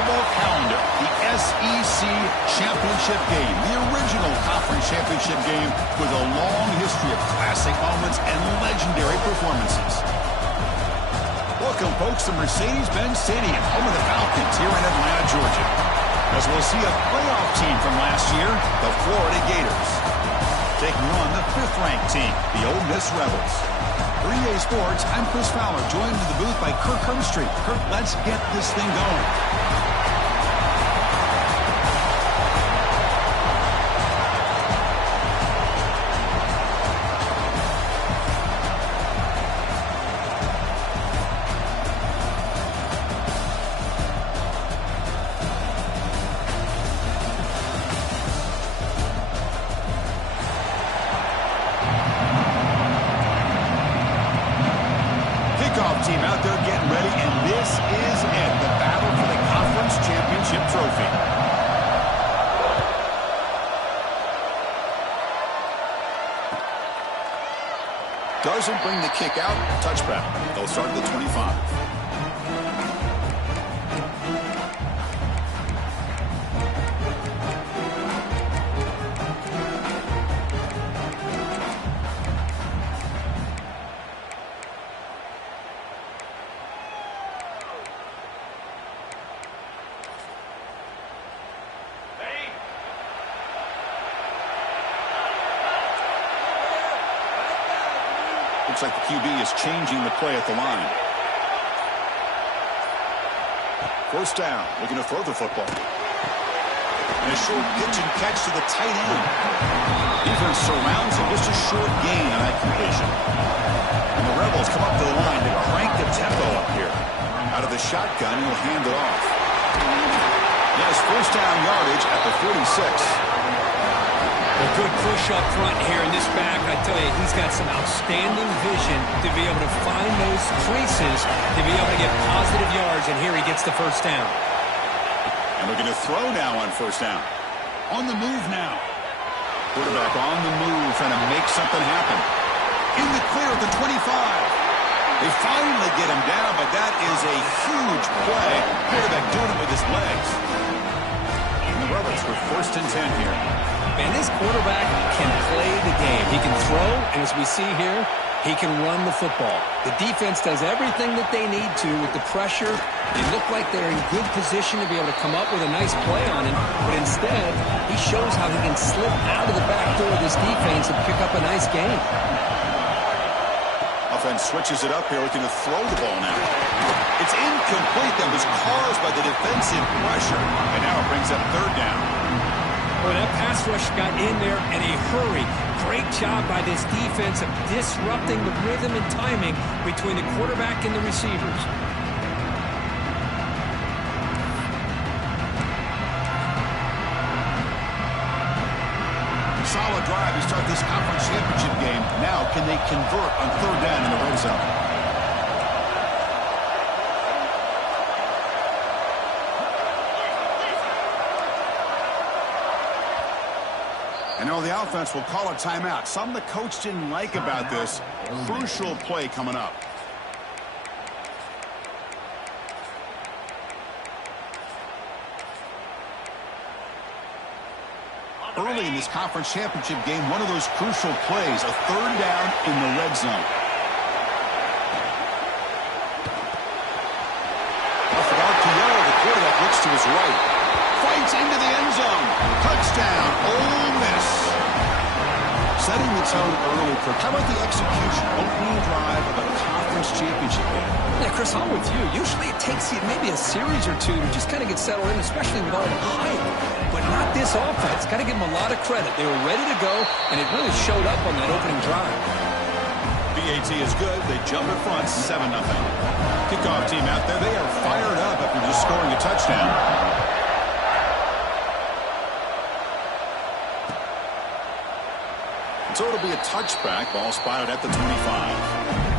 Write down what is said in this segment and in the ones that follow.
football calendar, the SEC Championship game, the original conference championship game with a long history of classic moments and legendary performances. Welcome, folks, to Mercedes-Benz Stadium, home of the Falcons here in Atlanta, Georgia, as we'll see a playoff team from last year, the Florida Gators, taking on the 5th-ranked team, the Ole Miss Rebels. For EA Sports, I'm Chris Fowler, joined in the booth by Kirk Herbstreit. Kirk, let's get this thing going. Team out there getting ready, and this is it, the battle for the conference championship trophy. Doesn't bring the kick out, touchback. They'll start at the 25. Looks like the QB is changing the play at the line. First down, looking to throw the football. And a short pitch and catch to the tight end. Defense surrounds him, just a short gain on that completion. And the Rebels come up to the line to crank the tempo up here. Out of the shotgun, he'll hand it off. He has first down yardage at the 46. A good push up front here in this back. I tell you, he's got some outstanding vision to be able to find those creases, to be able to get positive yards, and here he gets the first down. And looking to throw now on first down. On the move now. Quarterback on the move, trying to make something happen. In the clear at the 25. They finally get him down, but that is a huge play. Quarterback doing it with his legs. And the Rebels for first and 10 here. Man, this quarterback can play the game. He can throw, and as we see here, he can run the football. The defense does everything that they need to with the pressure. They look like they're in good position to be able to come up with a nice play on him, but instead, he shows how he can slip out of the back door of this defense and pick up a nice gain. Offense switches it up here, looking to throw the ball now. It's incomplete. That was caused by the defensive pressure, and now it brings up third down. Well, that pass rush got in there in a hurry. Great job by this defense of disrupting the rhythm and timing between the quarterback and the receivers. Solid drive to start this conference championship game. Now, can they convert on third down in the red zone? And now the offense will call a timeout. Something the coach didn't like about this. Crucial play coming up. Early in this conference championship game, one of those crucial plays, a third down in the red zone. Without Pierre, the quarterback looks to his right. Fights into the end zone. Touchdown, Ole Miss. Setting the tone early, Kirk. How about the execution? Opening drive of a conference championship game. Yeah, Chris, I'm with you. Usually it takes you maybe a series or two to just kind of get settled in, especially with all the hype. But not this offense. Got to give them a lot of credit. They were ready to go, and it really showed up on that opening drive. BAT is good. They jump in front, 7-0. Kickoff team out there. They are fired up after just scoring a touchdown. So it'll be a touchback. Ball spotted at the 25.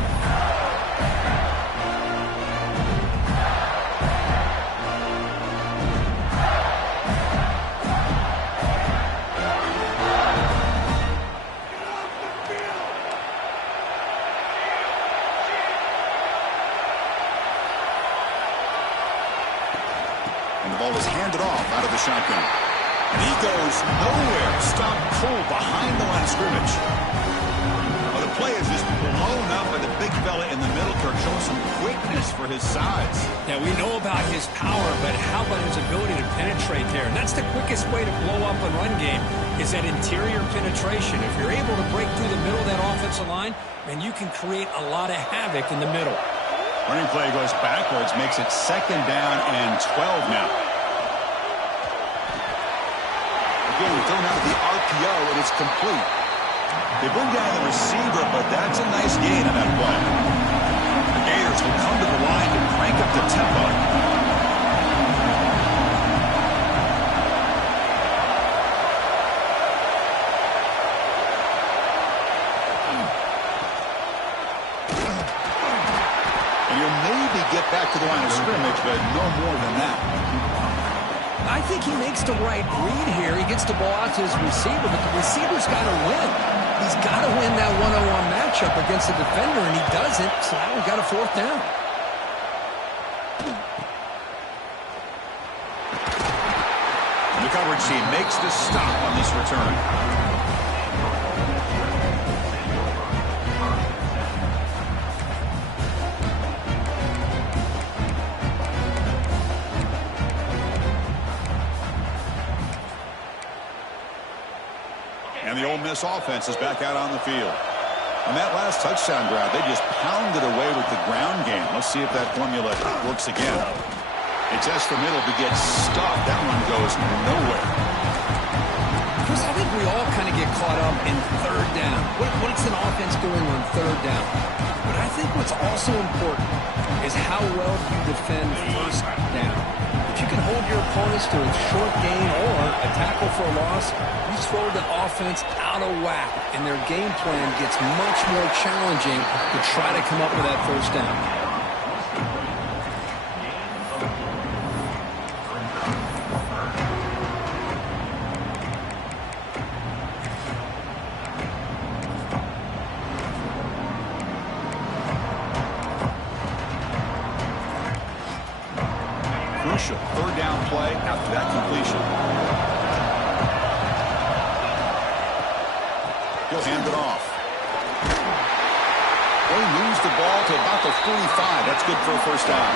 And the ball is handed off out of the shotgun. And he goes nowhere. Stop cold behind the line of scrimmage. Well, the play is just blown up by the big fella in the middle. Kirk showing some quickness for his size. Yeah, we know about his power, but how about his ability to penetrate there? And that's the quickest way to blow up a run game, is that interior penetration. If you're able to break through the middle of that offensive line, then you can create a lot of havoc in the middle. Running play goes backwards, makes it 2nd down and 12 now. Again, thrown out of the RPO, and it's complete. They bring down the receiver, but that's a nice gain on that play. The Gators will come to the line to crank up the tempo. And you'll maybe get back to the line of scrimmage, but no more than that. I think he makes the right read here. He gets the ball out to his receiver, but the receiver's got to win. He's got to win that one-on-one matchup against the defender, and he doesn't, so now we've got a 4th down. The coverage team makes the stop on this return. And the Ole Miss offense is back out on the field. On that last touchdown drive, they just pounded away with the ground game. Let's see if that formula works again. They test the middle to get stuffed. That one goes nowhere. Chris, I think we all kind of get caught up in 3rd down. What's an offense doing on 3rd down? But I think what's also important is how well you defend 1st down. If you can hold your opponents to a short gain or a tackle for a loss, you throw the offense out of whack, and their game plan gets much more challenging to try to come up with that 1st down. Crucial 3rd down play after that completion. He'll hand it off. They lose the ball to about the 45. That's good for a 1st down.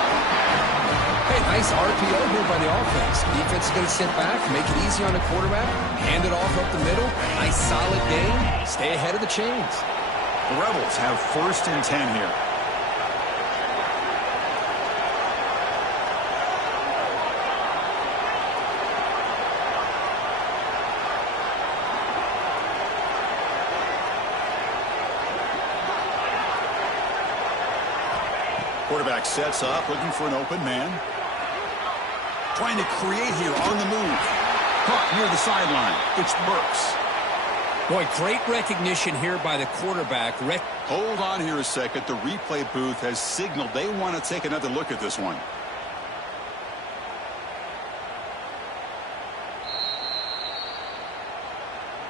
Hey, nice RPO here by the offense. Defense is going to sit back, make it easy on the quarterback, hand it off up the middle. Nice solid gain. Stay ahead of the chains. The Rebels have 1st and 10 here. Quarterback sets up, looking for an open man. Trying to create here on the move. Caught near the sideline. It's Burks. Boy, great recognition here by the quarterback. Hold on here a second. The replay booth has signaled they want to take another look at this one.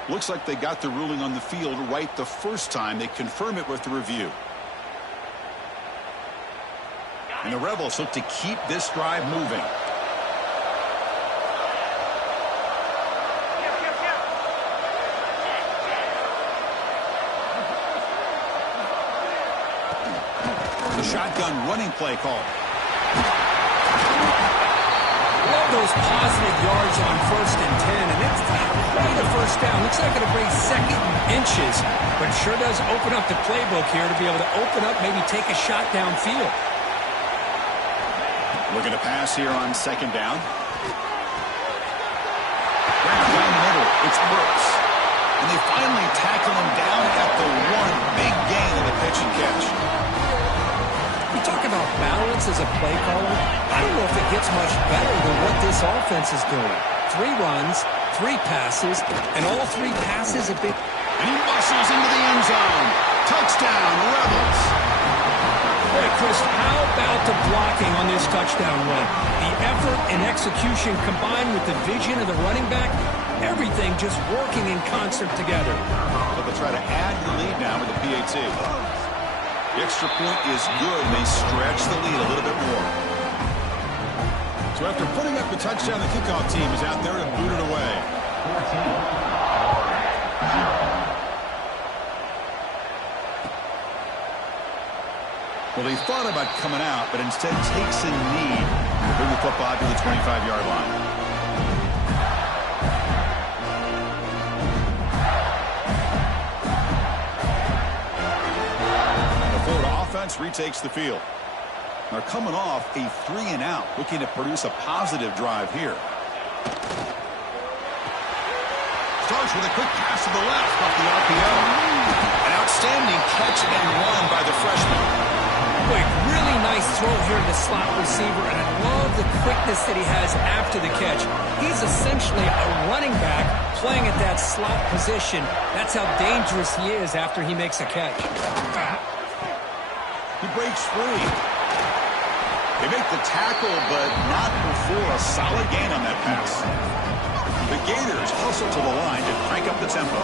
Looks like they got the ruling on the field right the first time. They confirm it with the review. And the Rebels look to keep this drive moving. The shotgun running play call. Love those positive yards on 1st and 10, and it's not quite a 1st down. Looks like it'll bring 2nd inches, but it sure does open up the playbook here to be able to open up, maybe take a shot downfield. Looking to pass here on 2nd down. Right down the middle, it's Brooks. And they finally tackle him down at the 1. Big gain in the pitch and catch. You talk about balance as a play caller. I don't know if it gets much better than what this offense is doing. 3 runs, 3 passes, and all 3 passes have been... And he muscles into the end zone. Touchdown, Rebels. Hey, Chris, how about the blocking on this touchdown run? The effort and execution combined with the vision of the running back, everything just working in concert together. But they'll try to add the lead now with the PAT. The extra point is good. They stretch the lead a little bit more. So after putting up the touchdown, the kickoff team is out there to boot it away. Well, he thought about coming out, but instead takes a knee to bring the football to the 25-yard line. The Florida offense retakes the field. They're coming off a 3-and-out, looking to produce a positive drive here. Starts with a quick pass to the left off the RPO. An outstanding catch and run by the freshman. Quick, really nice throw here to the slot receiver, and I love the quickness that he has after the catch. He's essentially a running back playing at that slot position. That's how dangerous he is after he makes a catch. He breaks free. They make the tackle, but not before a solid gain on that pass. The Gators hustle to the line to crank up the tempo.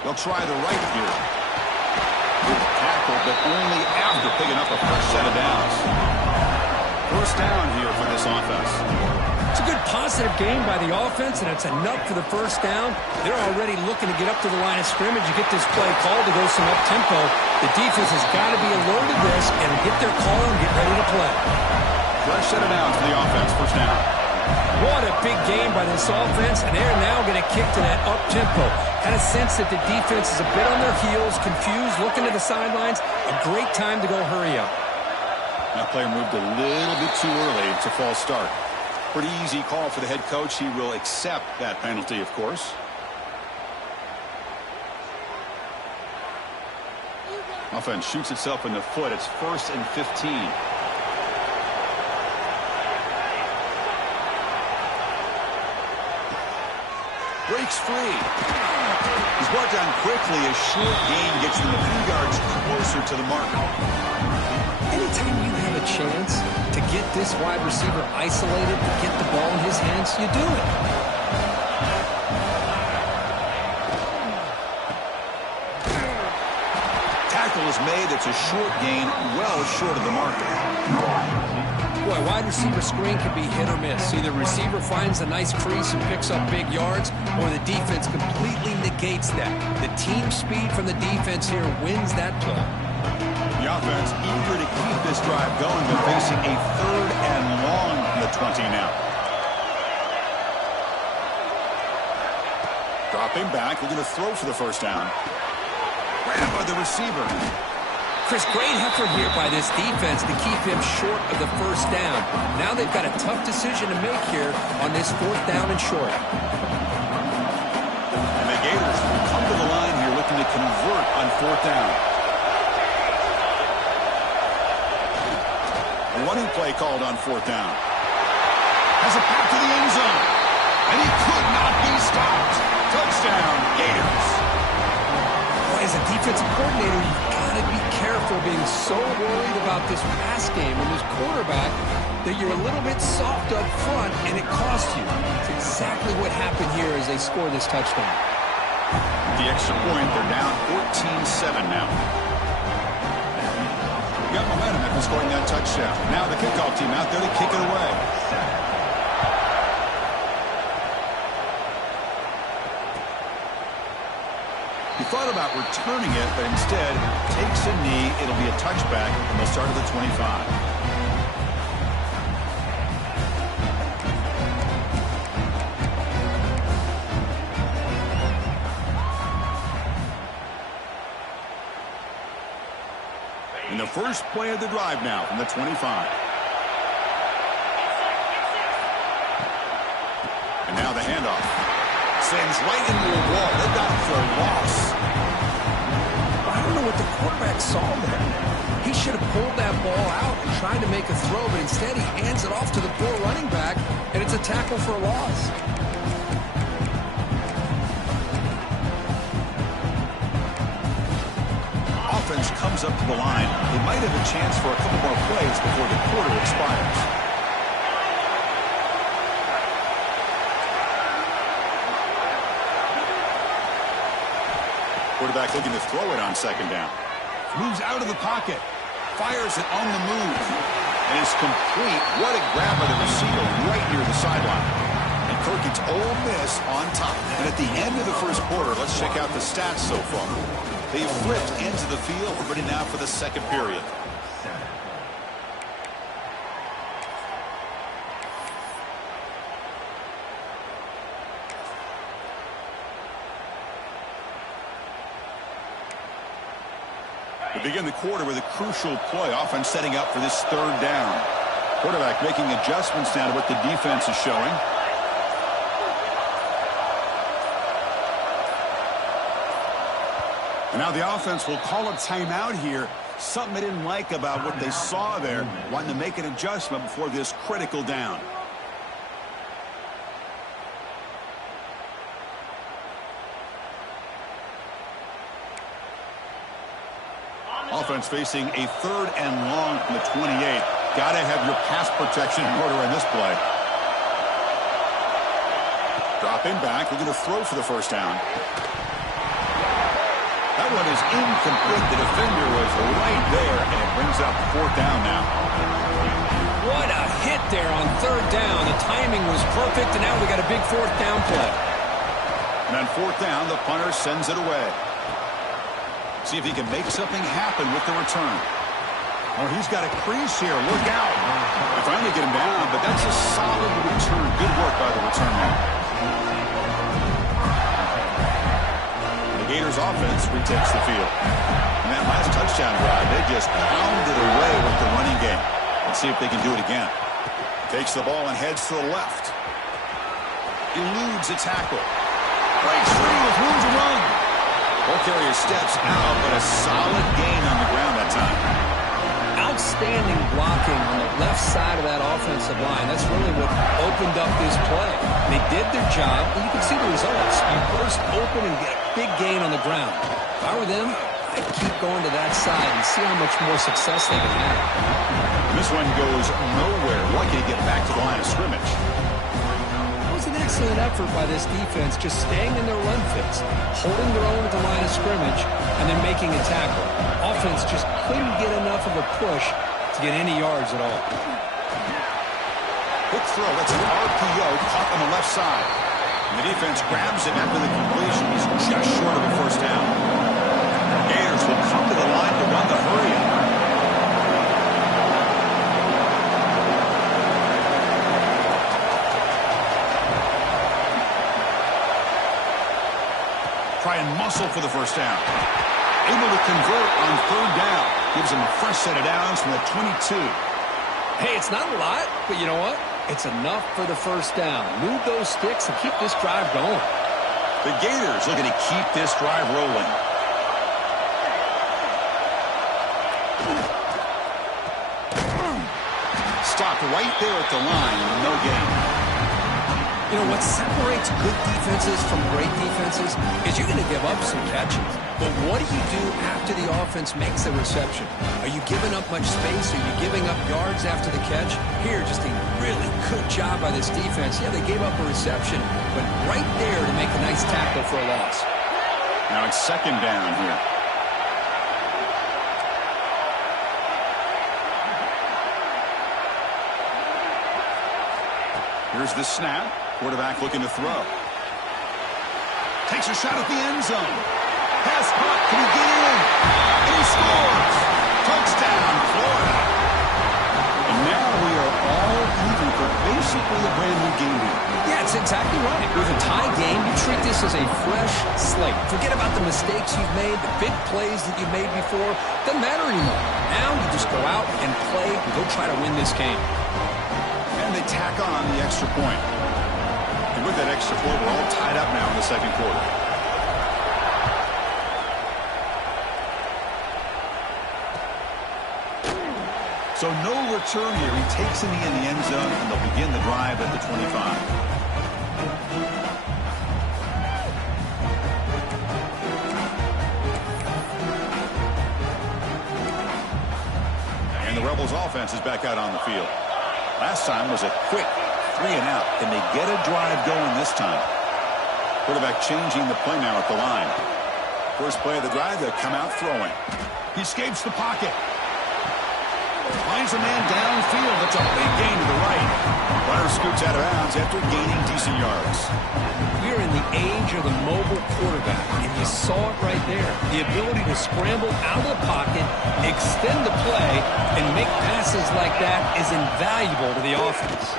They'll try the right here. Good tackle, but only after picking up a fresh set of downs. First down here for this offense. It's a good positive game by the offense, and it's enough for the first down. They're already looking to get up to the line of scrimmage and get this play called to go some up-tempo. The defense has got to be alert to this and get their call and get ready to play. Fresh set of downs for the offense. First down. What a big game by this offense, and they're now going to kick to that up-tempo. Had a sense that the defense is a bit on their heels, confused, looking to the sidelines. A great time to go hurry up. That player moved a little bit too early. It's a false start. Pretty easy call for the head coach. He will accept that penalty, of course. Offense shoots itself in the foot. It's 1st and 15. Breaks free. He's brought down quickly. A short gain gets them a few yards closer to the mark. Anytime you have a chance to get this wide receiver isolated, to get the ball in his hands, you do it. Tackle is made. It's a short gain, well short of the marker. Boy, wide receiver screen can be hit or miss. Either receiver finds a nice crease and picks up big yards, or the defense completely negates that. The team speed from the defense here wins that play. The offense eager to keep this drive going, but facing a 3rd and long from the 20 now. Dropping back, looking to throw for the first down. Grabbed by the receiver. Chris, great effort here by this defense to keep him short of the first down. Now they've got a tough decision to make here on this 4th down and short. And the Gators come to the line here looking to convert on 4th down. A running play called on 4th down. Has a path to the end zone. And he could not be stopped. Touchdown, Gators. Boy, as a defensive coordinator, you've got to be careful being so worried about this pass game and this quarterback that you're a little bit soft up front and it costs you. It's exactly what happened here as they score this touchdown. The extra point, they're down 14-7 now. You got momentum after scoring that touchdown. Now the kickoff team out there to kick it away. He thought about returning it, but instead takes a knee. It'll be a touchback, and they'll start at the 25. In the first play of the drive now from the 25. And now the handoff. Sends right into a wall. They got it for a loss. I don't know what the quarterback saw there. He should have pulled that ball out and tried to make a throw, but instead he hands it off to the poor running back, and it's a tackle for a loss. Offense comes up to the line. They might have a chance for a couple more plays before the quarter expires. Quarterback looking to throw it on 2nd down. Moves out of the pocket. Fires it on the move. And it's complete. What a grab by the receiver right near the sideline. And Kirk, it's Ole Miss on top. And at the end of the first quarter, let's check out the stats so far. They've flipped into the field. We're ready now for the second period. We begin the quarter with a crucial play, offense setting up for this third down. Quarterback making adjustments now to what the defense is showing. And now the offense will call a timeout here. Something they didn't like about what they saw there, wanting to make an adjustment before this critical down. Offense facing a third and long from the 28. Got to have your pass protection in order in this play. Dropping back, looking to throw for the first down. That one is incomplete. The defender was right there, and it brings up fourth down now. What a hit there on third down. The timing was perfect, and now we got a big fourth down play. And on fourth down, the punter sends it away. See if he can make something happen with the return. Oh, he's got a crease here. Look out. They finally get him down, but that's a solid return. Good work by the return man. The Gators offense retakes the field. And that last touchdown drive, they just pounded away with the running game. Let's see if they can do it again. Takes the ball and heads to the left. Eludes a tackle. Breaks free with room to run. Ball carrier steps out, but a solid gain on the ground that time. Outstanding blocking on the left side of that offensive line. That's really what opened up this play. They did their job, and you can see the results. You burst open and get a big gain on the ground. If I were them, I'd keep going to that side and see how much more success they can have. This one goes nowhere. Lucky to get back to the line of scrimmage. An excellent effort by this defense, just staying in their run fits, holding their own at the line of scrimmage, and then making a tackle. Offense just couldn't get enough of a push to get any yards at all. Quick throw. That's an RPO caught on the left side. And the defense grabs him after the completion. He's just short of a first down. The Gators will come to the line to run the hurry-up. Try and muscle for the first down. Able to convert on third down. Gives him a fresh set of downs from the 22. Hey, it's not a lot, but you know what? It's enough for the first down. Move those sticks and keep this drive going. The Gators looking to keep this drive rolling. Stopped right there at the line. No gain. You know, what separates good defenses from great defenses is you're going to give up some catches. But what do you do after the offense makes the reception? Are you giving up much space? Are you giving up yards after the catch? Here, just a really good job by this defense. Yeah, they gave up a reception, but right there to make a nice tackle for a loss. Now it's second down here. Here's the snap. Quarterback looking to throw. Takes a shot at the end zone. Pass caught. Can he get in? And he scores. Touchdown, Florida. And now we are all even for basically a brand new game here. Yeah, it's exactly right. With a tie game, you treat this as a fresh slate. Forget about the mistakes you've made, the big plays that you've made before. Doesn't matter anymore. Now you just go out and play and go try to win this game. And they tack on the extra point. And with that extra point, we're all tied up now in the second quarter. So no return here. He takes in the end zone, and they'll begin the drive at the 25. And the Rebels offense is back out on the field. Last time was a quick 3 and out. Can they get a drive going this time? Quarterback changing the play now at the line. First play of the drive, they'll come out throwing. He escapes the pocket. Finds a man downfield. That's a big gain to the right. Runner scoots out of bounds after gaining decent yards. We are in the age of the mobile quarterback, and you saw it right there. The ability to scramble out of the pocket, extend the play, and make passes like that is invaluable to the offense.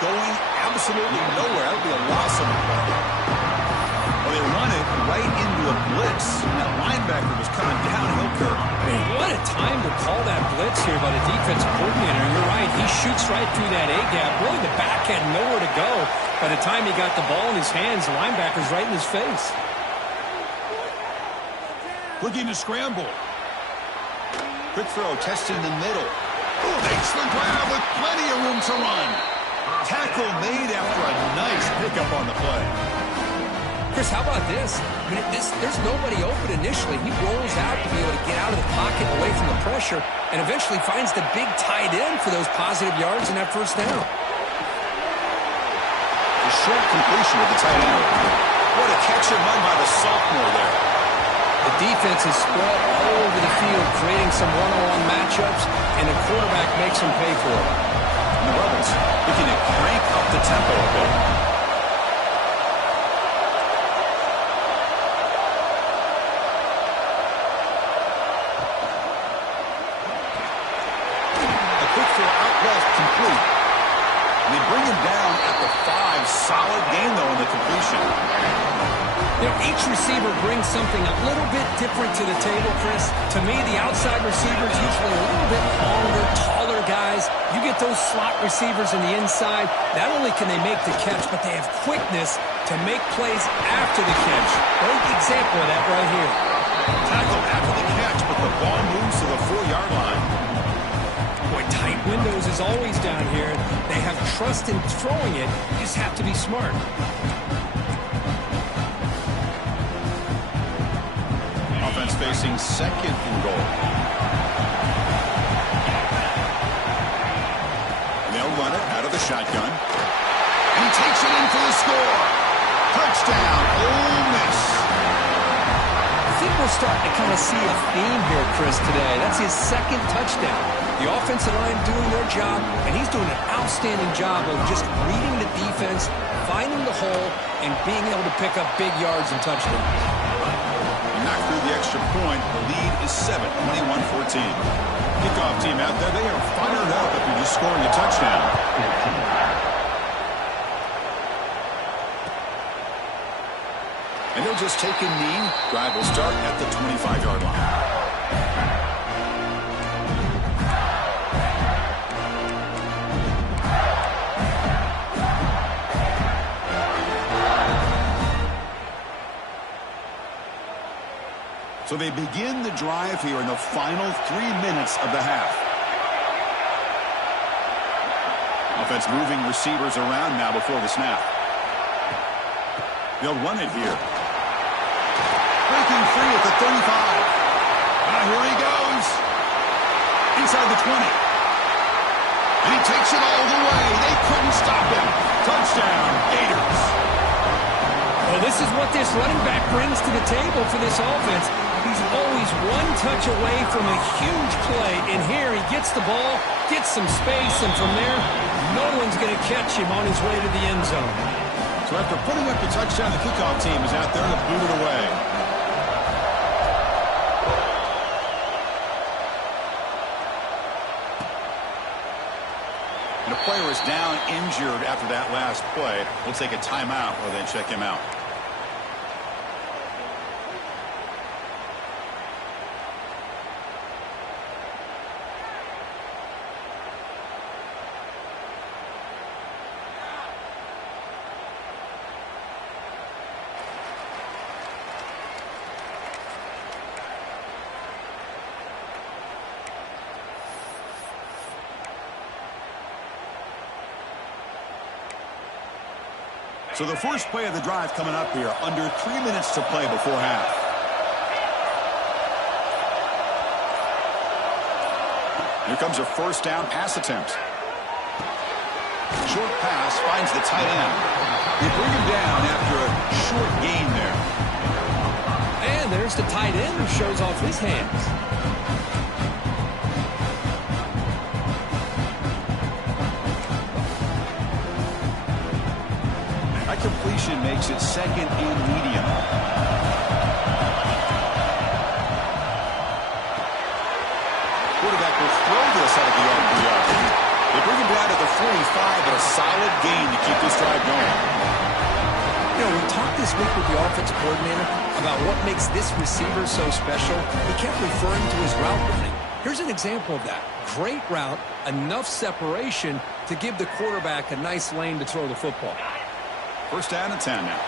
Going absolutely nowhere. That would be a loss of a play. Well, they run it right into a blitz. And that linebacker was coming downhill curve. Man, what a time to call that blitz here by the defensive coordinator. You're right. He shoots right through that A-gap. Really, the back had nowhere to go. By the time he got the ball in his hands, the linebacker's right in his face. Looking to scramble. Quick throw, testing the middle. Oh, makes the grab with plenty of room to run. Tackle made after a nice pickup on the play. Chris, how about this? I mean, there's nobody open initially. He rolls out to be able to get out of the pocket away from the pressure and eventually finds the big tight end for those positive yards in that first down. The short completion with the tight end. What a catch and run by the sophomore there. The defense is spread all over the field, creating some one-on-one matchups, and the quarterback makes them pay for it. And the Rebels looking to crank up the tempo a bit. A quick throw out west, complete. And they bring him down at the 5. Solid gain, though, in the completion. You know, each receiver brings something a little bit different to the table, Chris. To me, the outside receivers usually a little bit longer, taller guys. You get those slot receivers in the inside. Not only can they make the catch, but they have quickness to make plays after the catch. Great example of that right here. Tackle after the catch, but the ball moves to the 4-yard line. Boy, tight windows is always down here. They have trust in throwing it. You just have to be smart. Offense facing second and goal. And they'll run it out of the shotgun. And he takes it in for the score. Touchdown, Ole Miss. I think we're starting to kind of see a theme here, Chris, today. That's his second touchdown. The offensive line doing their job, and he's doing an outstanding job of just reading the defense, finding the hole, and being able to pick up big yards and touchdowns. Knocked through the extra point. The lead is 7, 21-14. Kickoff team out there, they are fired up after just scoring a touchdown. And they'll just take a knee. Drive will start at the 25-yard line. So they begin the drive here in the final 3 minutes of the half. Offense moving receivers around now before the snap. They'll run it here. Breaking free at the 35. Here he goes. Inside the 20. And he takes it all the way. They couldn't stop him. Touchdown, Gators. Well, this is what this running back brings to the table for this offense. He's always one touch away from a huge play. And here he gets the ball, gets some space, and from there, no one's going to catch him on his way to the end zone. So after putting up the touchdown, the kickoff team is out there to boot it away. And the player is down injured after that last play. We'll take a timeout or then check him out. So the first play of the drive coming up here, under 3 minutes to play before half. Here comes a first down pass attempt. Short pass finds the tight end. They bring him down after a short gain there. And there's the tight end who shows off his hands. That completion makes it second and medium. Quarterback will throw this out of the RPO. They bring him down to the 45, but a solid gain to keep this drive going. You know, we talked this week with the offensive coordinator about what makes this receiver so special. He kept referring to his route running. Here's an example of that. Great route, enough separation to give the quarterback a nice lane to throw the football. First down and 10 now.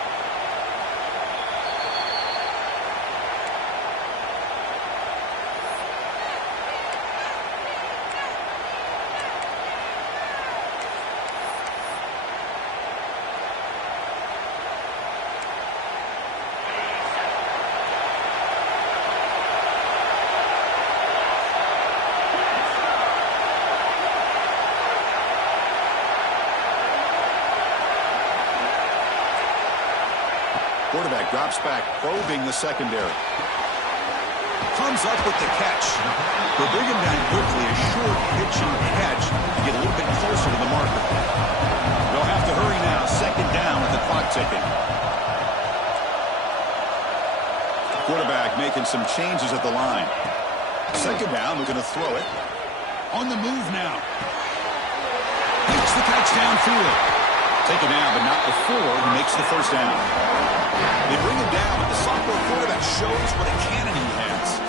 Quarterback drops back, probing the secondary. Comes up with the catch. They'll bring him down quickly. A short pitch and catch to get a little bit closer to the marker. They'll have to hurry now. Second down with the clock ticking. Quarterback making some changes at the line. Second down, they're going to throw it. On the move now. Makes the catch downfield. Taken down, but not before he makes the first down. They bring him down, but the sophomore quarterback shows what a cannon he has.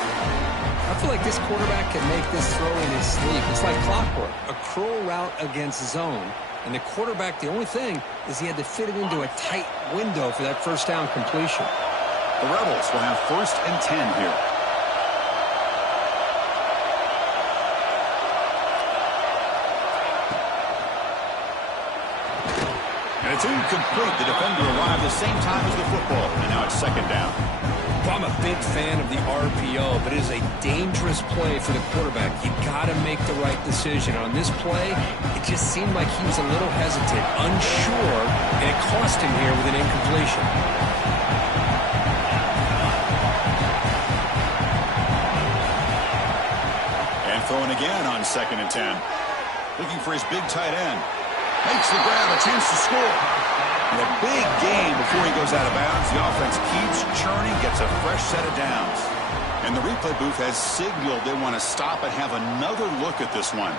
I feel like this quarterback can make this throw in his sleep. It's like clockwork, a curl route against zone. And the quarterback, the only thing is he had to fit it into a tight window for that first down completion. The Rebels will have first and 10 here. And it's incomplete. The defender arrived the same time as the football, and now it's second down. Well, I'm a big fan of the RPO, but it is a dangerous play for the quarterback. You got to make the right decision. On this play, it just seemed like he was a little hesitant, unsure, and it cost him here with an incompletion. And throwing again on second and 10. Looking for his big tight end. Makes the grab, a chance to score. And a big gain before he goes out of bounds. The offense keeps churning, gets a fresh set of downs. And the replay booth has signaled they want to stop and have another look at this one.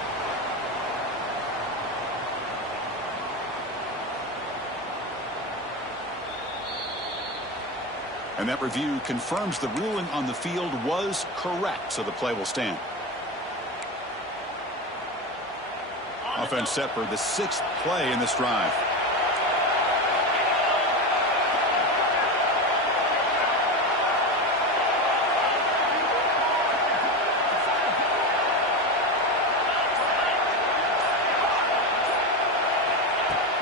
And that review confirms the ruling on the field was correct, so the play will stand. Offense set for the 6th play in this drive.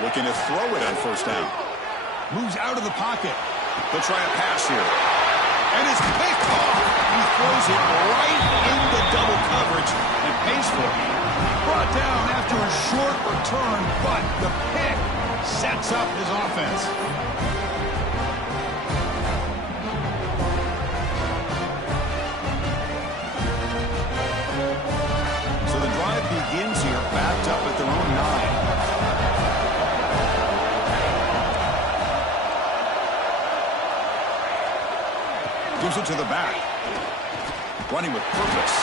Looking to throw it on first down. Moves out of the pocket. They'll try a pass here. And it's picked off. He throws it right into double coverage and pays for it. Brought down after a short return, but the pick sets up his offense. So the drive begins here, backed up at their own 9. Gives it to the back. Running with purpose.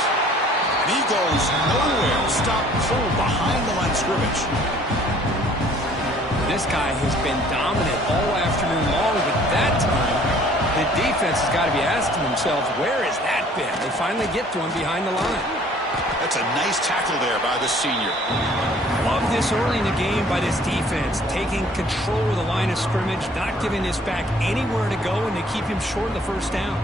And he goes nowhere. Stop cold behind the line of scrimmage. This guy has been dominant all afternoon long, but that time, the defense has got to be asking themselves, where has that been? They finally get to him behind the line. That's a nice tackle there by the senior. Love this early in the game by this defense, taking control of the line of scrimmage, not giving this back anywhere to go, and they keep him short of the first down.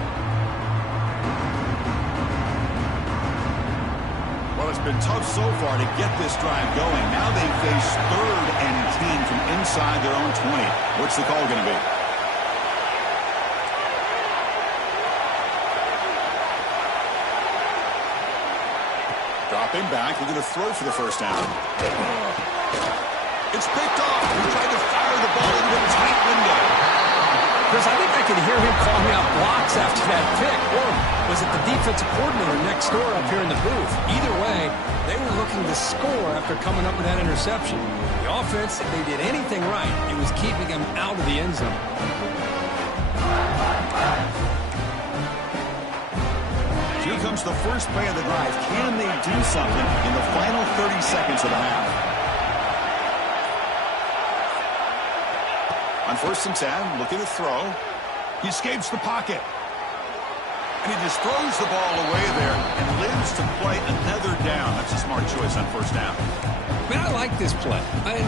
Well, it's been tough so far to get this drive going. Now they face 3rd and 10 from inside their own 20. What's the call going to be? Dropping back, looking to throw for the first down. It's picked off. He tried to fire the ball into a tight window. Chris, I think I could hear him calling out blocks after that pick. Or was it the defensive coordinator next door up here in the booth? Either way, they were looking to score after coming up with that interception. The offense, if they did anything right, it was keeping them out of the end zone. Here comes the first play of the drive. Can they do something in the final 30 seconds of the half? On 1st and 10, looking to throw. He escapes the pocket. And he just throws the ball away there and lives to play another down. That's a smart choice on 1st down. Man, I like this play.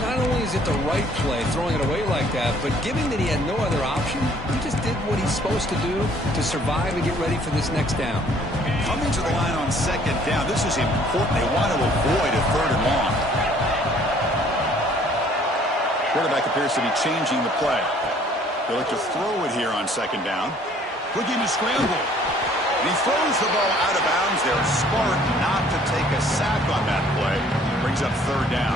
Not only is it the right play, throwing it away like that, but given that he had no other option, he just did what he's supposed to do to survive and get ready for this next down. Coming to the line on 2nd down, this is important. They want to avoid a 3rd and long. Quarterback appears to be changing the play. They look to throw it here on 2nd down. Looking to scramble. And he throws the ball out of bounds there. Smart not to take a sack on that play. Brings up 3rd down.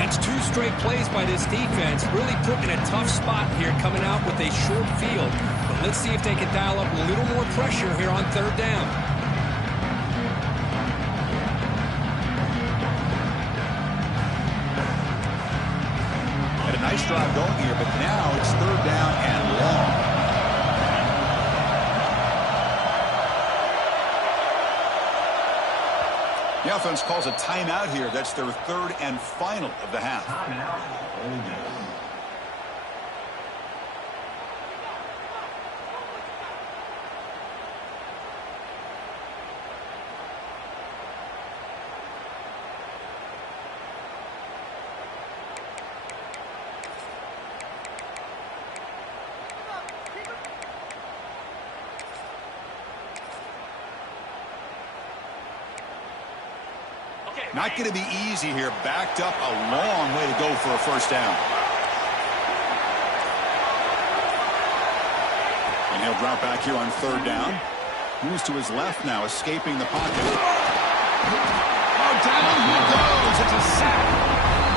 That's 2 straight plays by this defense. Really put in a tough spot here coming out with a short field. But let's see if they can dial up a little more pressure here on 3rd down. Nice drive going here, but now it's 3rd down and long. The offense calls a timeout here. That's their 3rd and final of the half. Not going to be easy here. Backed up a long way to go for a 1st down. And he'll drop back here on 3rd down. Moves to his left now, escaping the pocket. Oh, down he goes. It's a sack.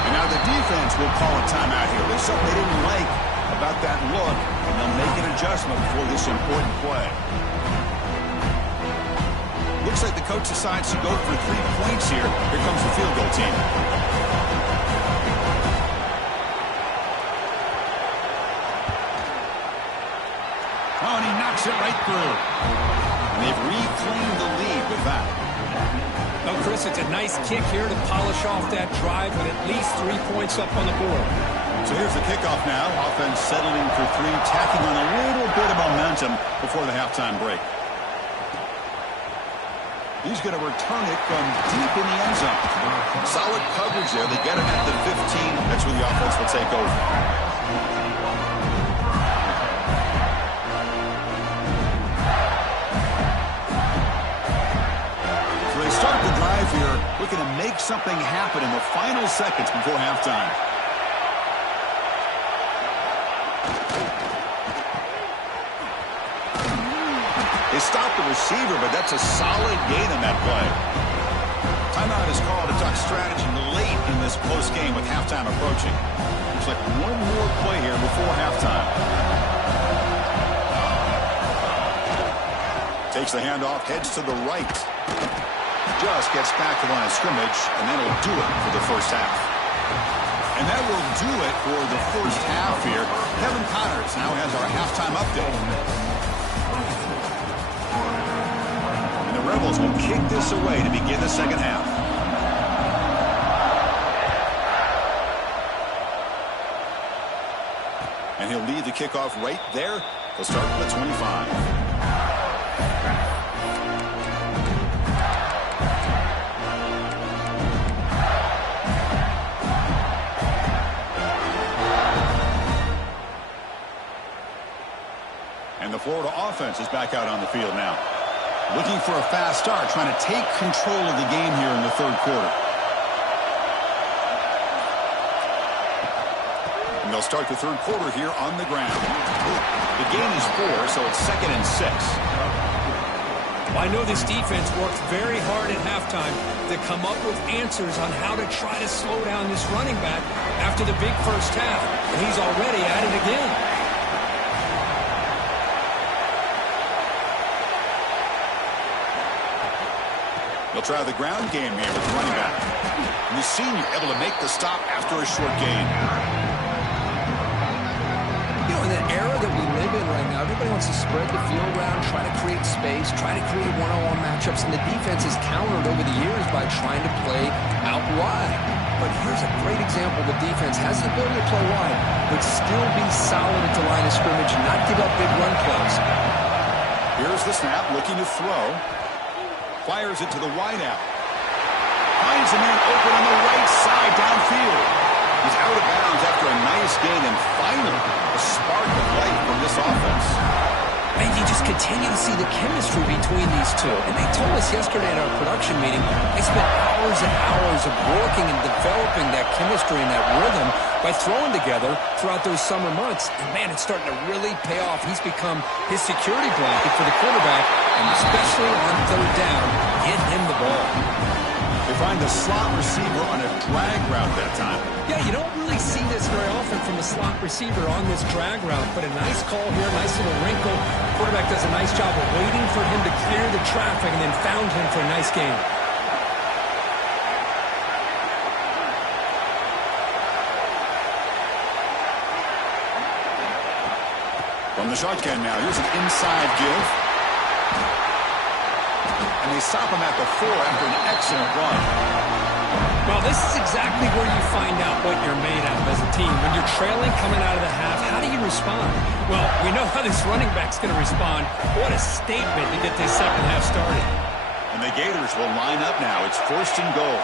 And now the defense will call a timeout here. There's something they didn't like about that look, and they'll make an adjustment for this important play. Looks like the coach decides to go for 3 points here. Here comes the field goal team. Oh, and he knocks it right through. And they've reclaimed the lead with that. Oh, Chris, it's a nice kick here to polish off that drive with at least 3 points up on the board. So here's the kickoff now. Offense settling for 3, tacking on a little bit of momentum before the halftime break. He's going to return it from deep in the end zone. Solid coverage there. They get it at the 15. That's where the offense will take over. So they start the drive here, looking to make something happen in the final seconds before halftime. They stopped the receiver, but that's a solid gain on that play. Timeout is called to talk strategy late in this close game with halftime approaching. Looks like one more play here before halftime. Takes the handoff, heads to the right. Just gets back to the line of scrimmage, and that'll do it for the 1st half. And that will do it for the 1st half here. Kevin Connors now has our halftime update. The Rebels will kick this away to begin the 2nd half. And he'll lead the kickoff right there. They'll start with 25. And the Florida offense is back out on the field now. Looking for a fast start, trying to take control of the game here in the 3rd quarter. And they'll start the 3rd quarter here on the ground. The gain is 4, so it's 2nd and 6. Well, I know this defense worked very hard at halftime to come up with answers on how to try to slow down this running back after the big 1st half. And he's already at it again. They'll try the ground game here with the running back. And the senior able to make the stop after a short gain. You know, in the era that we live in right now, everybody wants to spread the field around, try to create space, try to create one-on-one matchups, and the defense has countered over the years by trying to play out wide. But here's a great example. The defense has the ability to play wide, but still be solid at the line of scrimmage and not give up big run plays. Here's the snap, looking to throw. Fires it to the wideout. Finds a man open on the right side downfield. He's out of bounds after a nice gain, and finally, a spark of life from this offense. And you just continue to see the chemistry between these two. And they told us yesterday at our production meeting, they spent hours and hours of working and developing that chemistry and that rhythm by throwing together throughout those summer months. And, man, it's starting to really pay off. He's become his security blanket for the quarterback, and especially on third down, get him the ball. They find the slot receiver on a drag route that time. Yeah, you don't really see this very often from a slot receiver on this drag route, but a nice call here, nice little wrinkle. Quarterback does a nice job of waiting for him to clear the traffic and then found him for a nice gain. From the shotgun now, here's an inside give. And they stop him at the 4 after an excellent run. Well, this is exactly where you find out what you're made of as a team. When you're trailing coming out of the half, how do you respond? Well, we know how this running back's going to respond. What a statement to get this second half started. And the Gators will line up now. It's 1st and goal.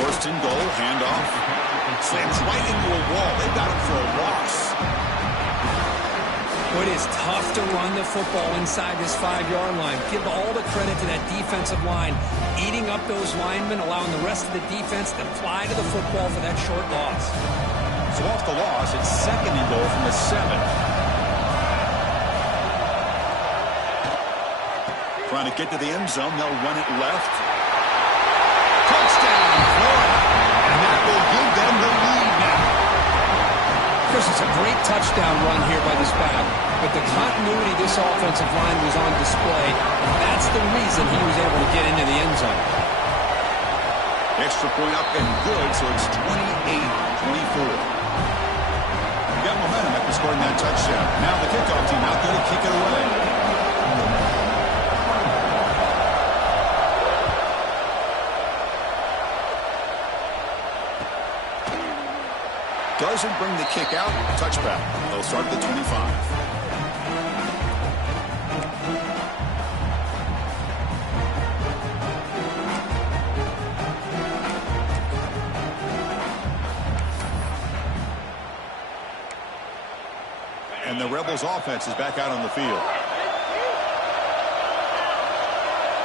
First and goal, handoff. Slams right into a wall. They've got him for a loss. It is tough to run the football inside this 5-yard line. Give all the credit to that defensive line, eating up those linemen, allowing the rest of the defense to fly to the football for that short loss. So off the loss, it's 2nd and goal from the 7. Trying to get to the end zone. They'll run it left. Touchdown, Florida. And that will give them the lead now. Chris, it's a great touchdown run here by this back, but the continuity this offensive line was on display, and that's the reason he was able to get into the end zone. Extra point up and good, so it's 28-24. You got momentum after scoring that touchdown. Now the kickoff team out there to kick it away. Doesn't bring the kick out. Touchback. They'll start at the 25. And the Rebels offense is back out on the field.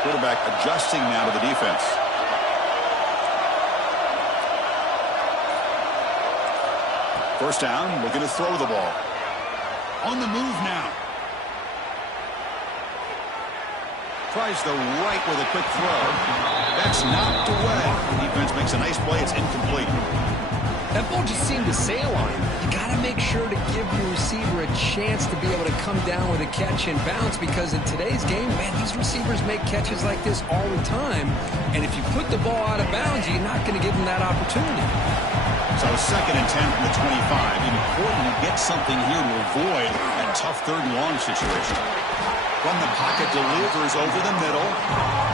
Quarterback adjusting now to the defense. First down, looking to throw the ball. On the move now. Tries the right with a quick throw. That's knocked away. The defense makes a nice play. It's incomplete. That ball just seemed to sail on him. You got to make sure to give your receiver a chance to be able to come down with a catch and bounce, because in today's game, man, these receivers make catches like this all the time. And if you put the ball out of bounds, you're not going to give them that opportunity. So 2nd and 10 from the 25. Important to get something here to avoid a tough 3rd and long situation. From the pocket, delivers over the middle.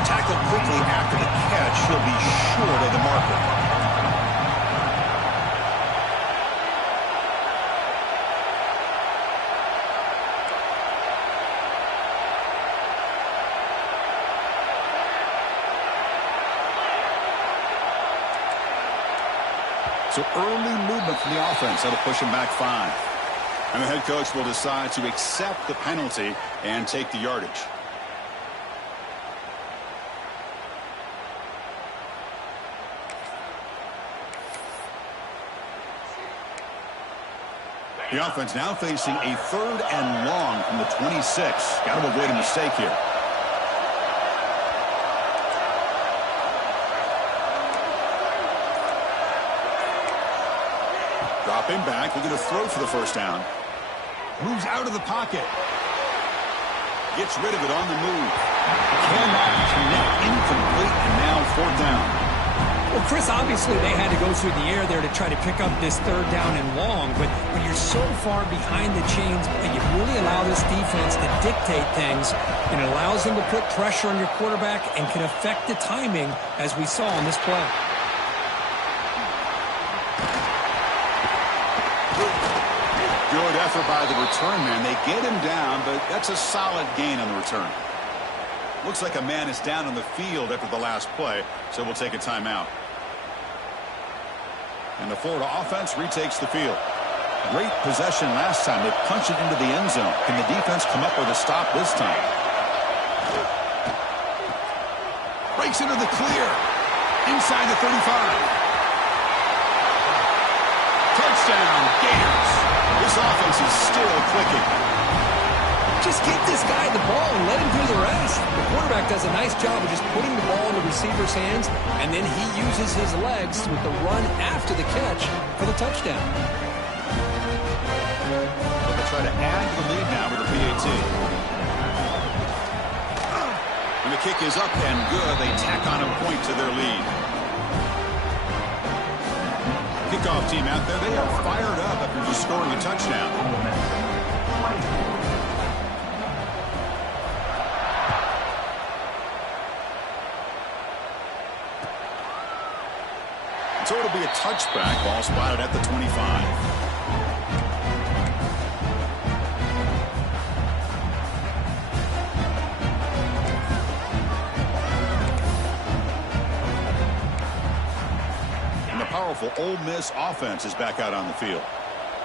Tackled quickly after the catch. He'll be short of the marker. So early movement from the offense. That'll push him back 5. And the head coach will decide to accept the penalty and take the yardage. The offense now facing a 3rd and long from the 26. Got to avoid a mistake here. Stepping back, looking to throw for the first down. Moves out of the pocket. Gets rid of it on the move. Cannot connect, incomplete, and now fourth down. Well, Chris, obviously they had to go through the air there to try to pick up this third down and long, but when you're so far behind the chains and you really allow this defense to dictate things, it allows them to put pressure on your quarterback and can affect the timing, as we saw on this play. Good effort by the return man. They get him down, but that's a solid gain on the return. Looks like a man is down on the field after the last play, so we'll take a timeout. And the Florida offense retakes the field. Great possession last time. They punch it into the end zone. Can the defense come up with a stop this time? Breaks into the clear. Inside the 35. Touchdown, Gators. This offense is still clicking. Just get this guy the ball and let him do the rest. The quarterback does a nice job of just putting the ball in the receiver's hands, and then he uses his legs with the run after the catch for the touchdown. They'll try to add to the lead now with the PAT. And the kick is up and good. They tack on a point to their lead. Kickoff team out there, they are fired up after just scoring a touchdown. So it'll be a touchback. Ball spotted at the 25. And the powerful Ole Miss offense is back out on the field.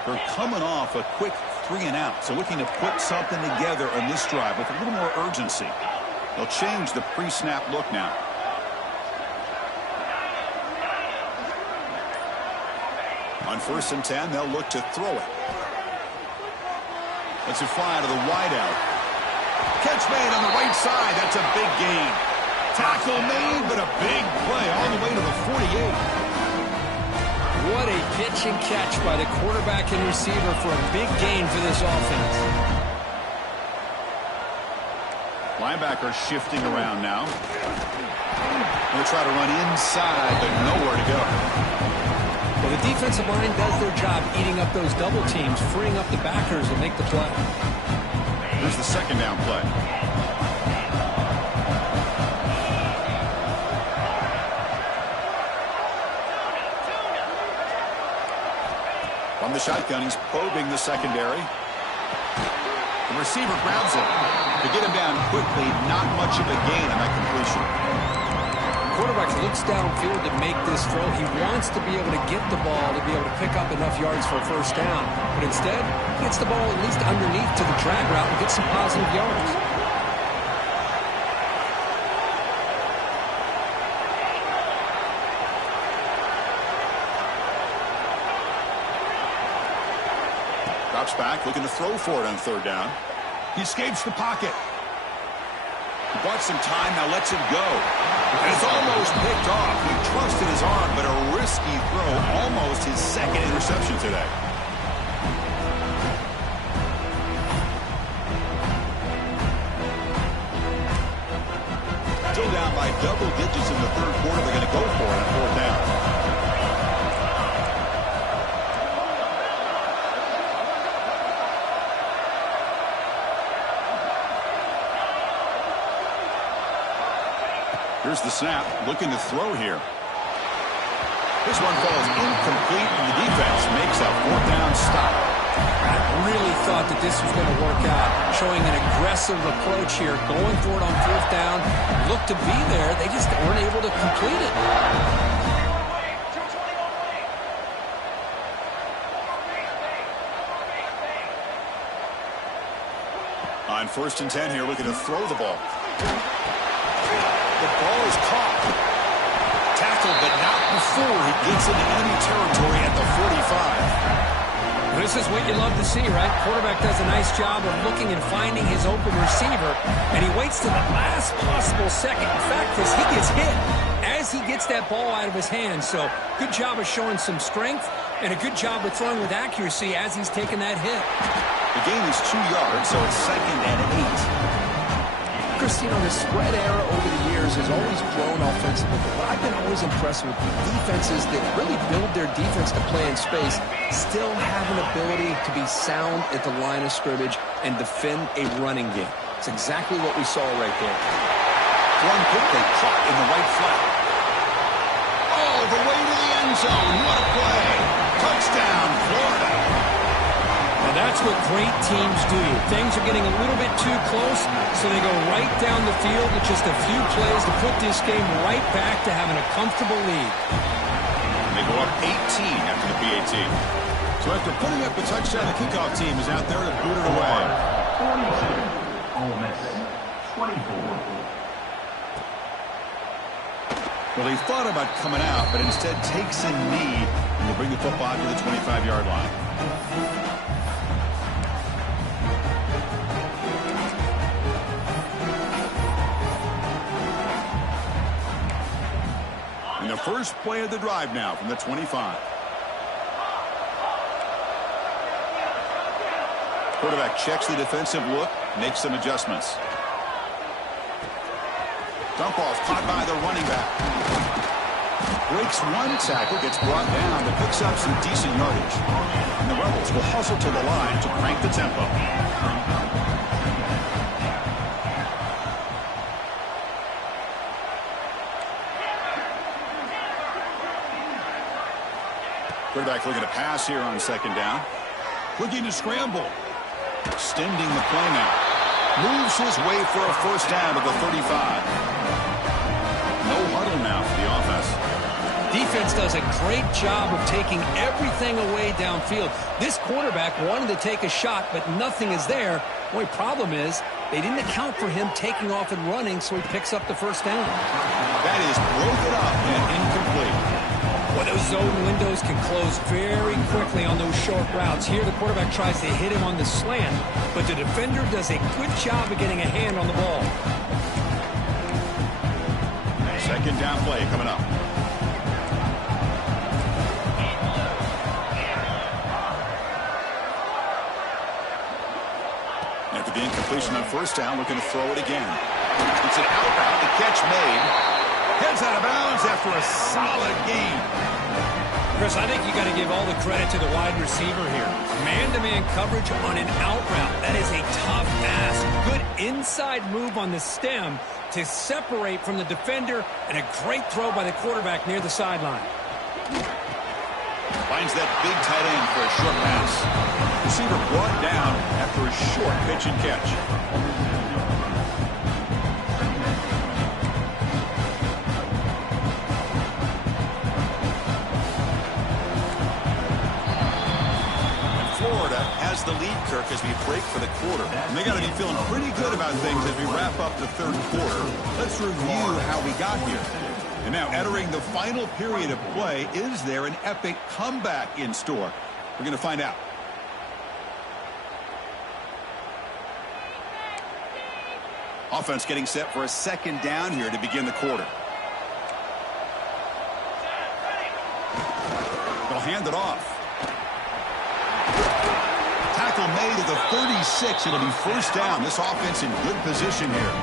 They're coming off a quick 3-and-out, so looking to put something together on this drive with a little more urgency. They'll change the pre-snap look now. On 1st and 10, they'll look to throw it. Let's it fly to the wideout. Catch made on the right side. That's a big gain. Tackle made, but a big play all the way to the 48. What a pitch and catch by the quarterback and receiver for a big gain for this offense. Linebacker shifting around now. Going to try to run inside, but nowhere to go. Well, the defensive line does their job eating up those double teams, freeing up the backers to make the play. Here's the second down play. From the shotgun, he's probing the secondary. The receiver grabs it. To get him down quickly, not much of a gain on that completion. Quarterback looks downfield to make this throw. He wants to be able to get the ball to be able to pick up enough yards for a first down. But instead, he gets the ball at least underneath to the drag route and gets some positive yards. Drops back, looking to throw for it on third down. He escapes the pocket. He bought some time, now lets it go. And it's almost picked off. He trusted his arm, but a risky throw. Almost his second interception today. Still down by double digits in the third quarter. They're going to go for it on fourth down. Here's the snap, looking to throw here. This one falls incomplete, and the defense makes a fourth down stop. I really thought that this was going to work out, showing an aggressive approach here, going for it on fourth down. Looked to be there, they just weren't able to complete it. On 1st and 10 here, looking to throw the ball. The ball is caught. Tackled, but not before he gets into enemy territory at the 45. This is what you love to see, right? Quarterback does a nice job of looking and finding his open receiver, and he waits to the last possible second. In fact, he gets hit as he gets that ball out of his hands. So good job of showing some strength And a good job of throwing with accuracy as he's taken that hit. The gain is 2 yards, so it's 2nd and 8. Chris, you know, the spread era over the years has always grown offensively, but I've been always impressed with defenses that really build their defense to play in space, still have an ability to be sound at the line of scrimmage and defend a running game. It's exactly what we saw right there. Thrown quickly, caught in the right flat. Oh, the way to the end zone. What a play. Touchdown, Florida. Now that's what great teams do. Things are getting a little bit too close, so they go right down the field with just a few plays to put this game right back to having a comfortable lead. They go up 18 after the PAT. So after putting up a touchdown, the kickoff team is out there to boot it away. 42, Ole Miss, 24. Well, he thought about coming out, but instead takes a knee and will bring the football to the 25-yard line. And the first play of the drive now from the 25. Quarterback checks the defensive look, makes some adjustments. Dump off, caught by the running back. Breaks one tackle, gets brought down, but picks up some decent yardage. And the Rebels will hustle to the line to crank the tempo. Quarterback looking to pass here on 2nd down. Looking to scramble. Extending the play now. Moves his way for a first down to the 35. No huddle now for the offense. Defense does a great job of taking everything away downfield. This quarterback wanted to take a shot, but nothing is there. The only problem is they didn't account for him taking off and running, so he picks up the first down. That is broken up and incomplete. Well, those zone windows can close very quickly on those short routes. Here, the quarterback tries to hit him on the slant, but the defender does a good job of getting a hand on the ball. 2nd down play coming up. After the incompletion on first down, looking to throw it again. It's an out route, the catch made. Heads out of bounds after a solid gain. Chris, I think you got to give all the credit to the wide receiver here. Man-to-man coverage on an out route. That is a tough ask. Good inside move on the stem to separate from the defender, and a great throw by the quarterback near the sideline. Finds that big tight end for a short pass. Receiver brought down after a short pitch and catch. Florida has the lead, Kirk, as we break for the quarter. And they got to be feeling pretty good about things as we wrap up the 3rd quarter. Let's review how we got here. And now entering the final period of play, is there an epic comeback in store? We're going to find out. Offense getting set for a 2nd down here to begin the quarter. They'll hand it off. Tackle made at the 36. It'll be first down. This offense in good position here.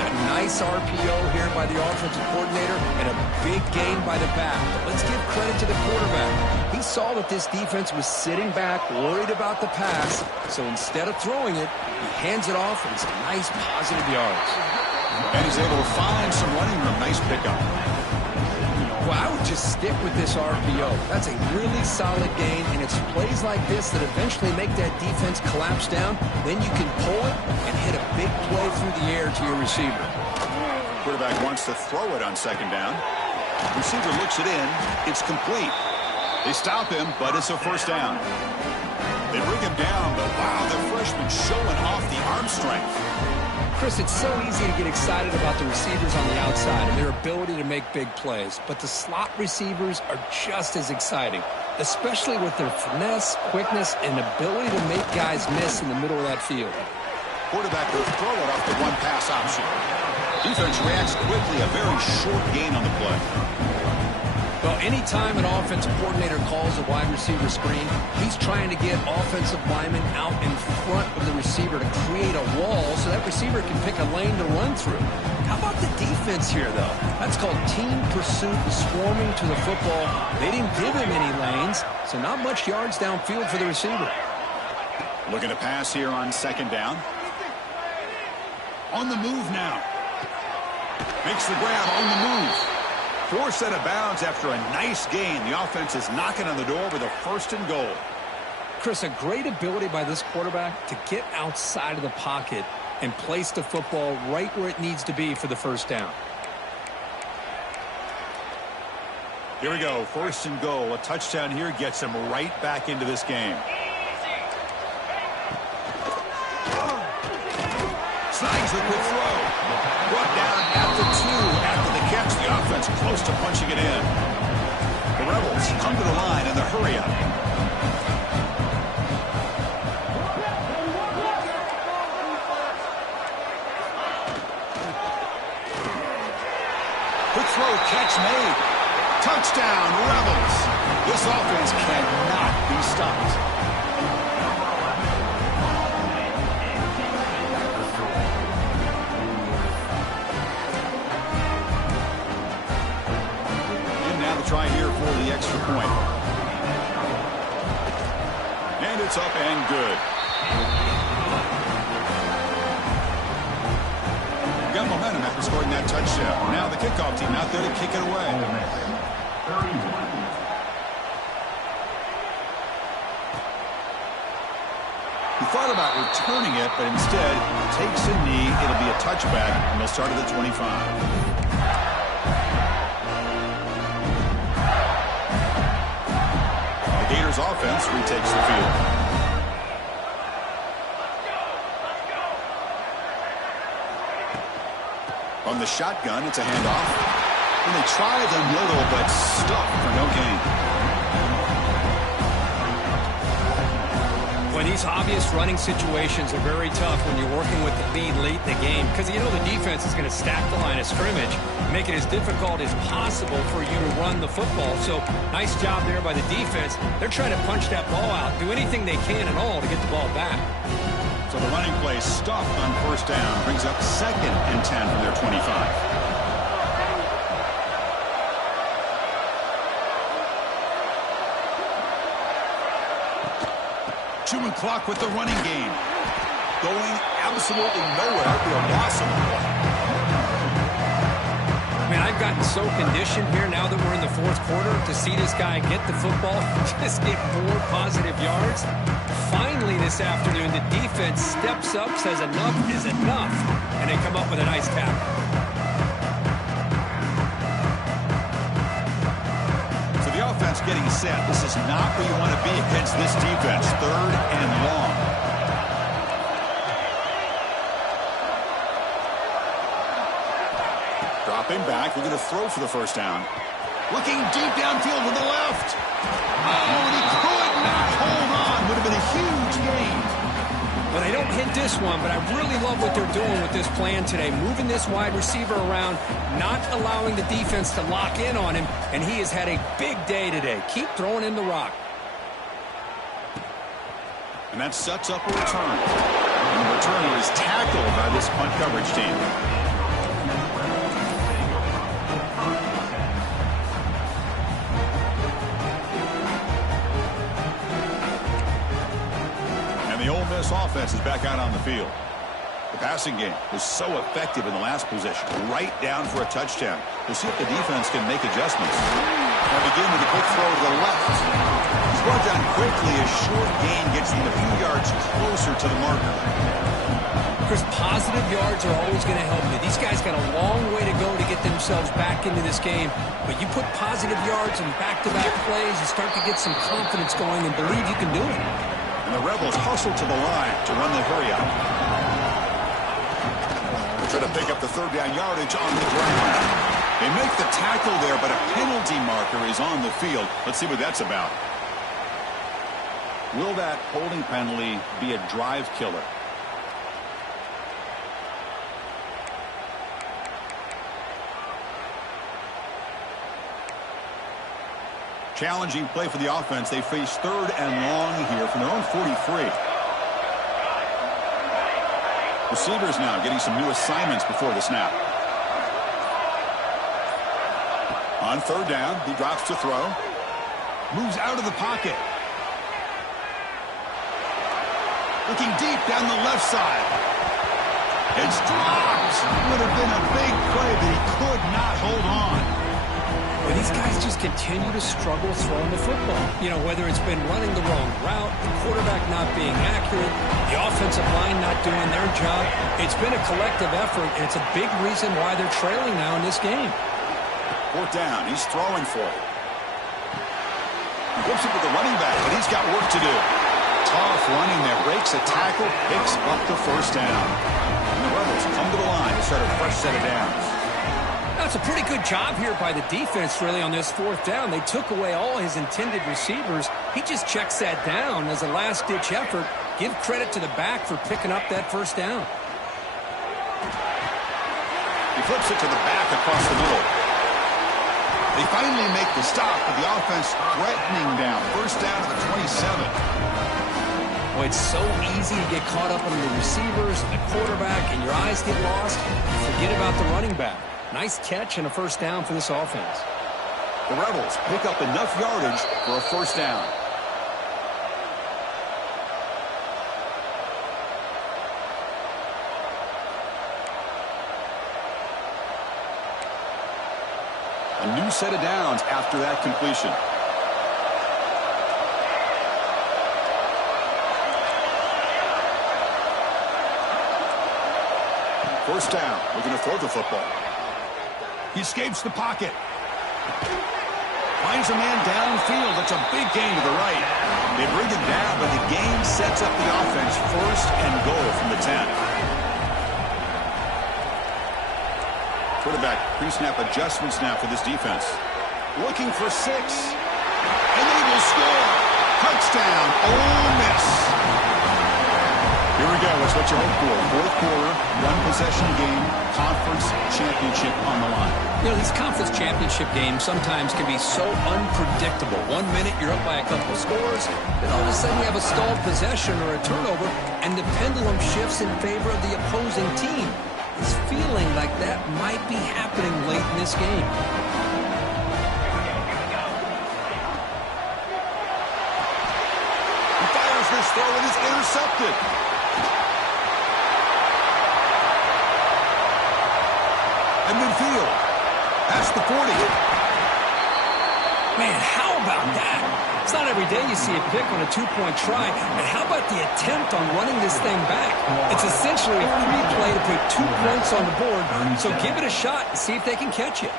A nice RPO here by the offensive coordinator and a big gain by the back. But let's give credit to the quarterback. He saw that this defense was sitting back, worried about the pass. So instead of throwing it, he hands it off, and it's a nice positive yards. And he's able to find some running room. Nice pickup. Well, I would just stick with this RPO. That's a really solid gain, and it's plays like this that eventually make that defense collapse down. Then you can pull it and hit a big play through the air to your receiver. Quarterback wants to throw it on 2nd down. Receiver looks it in. It's complete. They stop him, but it's a first down. They bring him down, but wow, the freshman showing off the arm strength. Chris, it's so easy to get excited about the receivers on the outside and their ability to make big plays, but the slot receivers are just as exciting, especially with their finesse, quickness, and ability to make guys miss in the middle of that field. Quarterback will throw it off the one-pass option. Defense reacts quickly, a very short gain on the play. Well, anytime an offensive coordinator calls a wide receiver screen, he's trying to get offensive linemen out in front of the receiver to create a wall so that receiver can pick a lane to run through. How about the defense here, though? That's called team pursuit and swarming to the football. They didn't give him any lanes, so not much yards downfield for the receiver. Looking to pass here on second down. On the move now. Makes the grab on the move. Forced out of bounds after a nice gain. The offense is knocking on the door with a 1st and goal. Chris, a great ability by this quarterback to get outside of the pocket and place the football right where it needs to be for the 1st down. Here we go. 1st and goal. A touchdown here gets him right back into this game. Snags the quick throw. Brought down at the 2 after the catch. The offense close to punching it in. The Rebels come to the line in the hurry-up. Quick throw, catch made. Touchdown, Rebels. This offense cannot be stopped. Try here for the extra point. And it's up and good. Got momentum after scoring that touchdown. Now the kickoff team out there to kick it away. He thought about returning it, but instead takes a knee. It'll be a touchback, and they'll start at the 25. Gators offense retakes the field. On the shotgun, it's a handoff. And they try the middle, but stuffed for no gain. Well, these obvious running situations are very tough when you're working with the lead late in the game because you know the defense is going to stack the line of scrimmage, make it as difficult as possible for you to run the football. So nice job there by the defense. They're trying to punch that ball out, do anything they can and all to get the ball back. So the running play stopped on 1st down, brings up 2nd and 10 from their 25. Chewing clock with the running game. Going absolutely nowhere. It'll be a loss of the ball. Man, I've gotten so conditioned here now that we're in the 4th quarter to see this guy get the football, just get 4 positive yards. Finally this afternoon, the defense steps up, says enough is enough, and they come up with a nice tackle. Offense getting set. This is not where you want to be against this defense. 3rd and long. Dropping back. We're going to throw for the 1st down. Looking deep downfield to the left. Oh, and he could not hold on. Would have been a huge gain. Well, they don't hit this one, but I really love what they're doing with this plan today. Moving this wide receiver around, not allowing the defense to lock in on him, and he has had a big day today. Keep throwing in the rock. And that sets up a return. And the returner is tackled by this punt coverage team. The Ole Miss offense is back out on the field. The passing game was so effective in the last possession, right down for a touchdown. We'll see if the defense can make adjustments. They'll begin with a quick throw to the left. It's brought down quickly. A short gain gets them a few yards closer to the marker. Chris, positive yards are always going to help you. These guys got a long way to go to get themselves back into this game. But you put positive yards and back-to-back plays, you start to get some confidence going and believe you can do it. And the Rebels hustle to the line to run the hurry-up. Try to pick up the 3rd down yardage on the ground. They make the tackle there, but a penalty marker is on the field. Let's see what that's about. Will that holding penalty be a drive killer? Challenging play for the offense. They face 3rd and long here from their own 43. Receivers now getting some new assignments before the snap. On 3rd down, he drops to throw. Moves out of the pocket. Looking deep down the left side. It's dropped. Would have been a big play, but he could not hold on. But these guys just continue to struggle throwing the football. You know, whether it's been running the wrong route, the quarterback not being accurate, the offensive line not doing their job. It's been a collective effort, and it's a big reason why they're trailing now in this game. 4th down. He's throwing for it. He flips it with the running back, but he's got work to do. Tough running there. Breaks a tackle, picks up the 1st down. And the Rebels come to the line to start a fresh set of downs. That's a pretty good job here by the defense, really, on this 4th down. They took away all his intended receivers. He just checks that down as a last-ditch effort. Give credit to the back for picking up that 1st down. He flips it to the back across the middle. They finally make the stop, but the offense threatening down. 1st down to the 27. Well, it's so easy to get caught up on the receivers and the quarterback, and your eyes get lost. You forget about the running back. Nice catch and a 1st down for this offense. The Rebels pick up enough yardage for a 1st down. A new set of downs after that completion. First down. Looking to throw the football. He escapes the pocket. Finds a man downfield. That's a big gain to the right. They bring him down, but the gain sets up the offense 1st and goal from the 10. Quarterback pre-snap adjustments now for this defense. Looking for 6. And they will score. Touchdown, Ole Miss. Here we go. It's what you hope for. 4th quarter, 1-possession game, conference championship on the line. You know, these conference championship games sometimes can be so unpredictable. 1 minute you're up by a couple of scores, then all of a sudden you have a stalled possession or a turnover, and the pendulum shifts in favor of the opposing team. It's feeling like that might be happening late in this game. He fires this throw and it's intercepted. And midfield. Past the 40. Man, how about that? It's not every day you see a pick on a 2-point try. And how about the attempt on running this thing back? It's essentially a free play to put 2 points on the board. So give it a shot and see if they can catch it.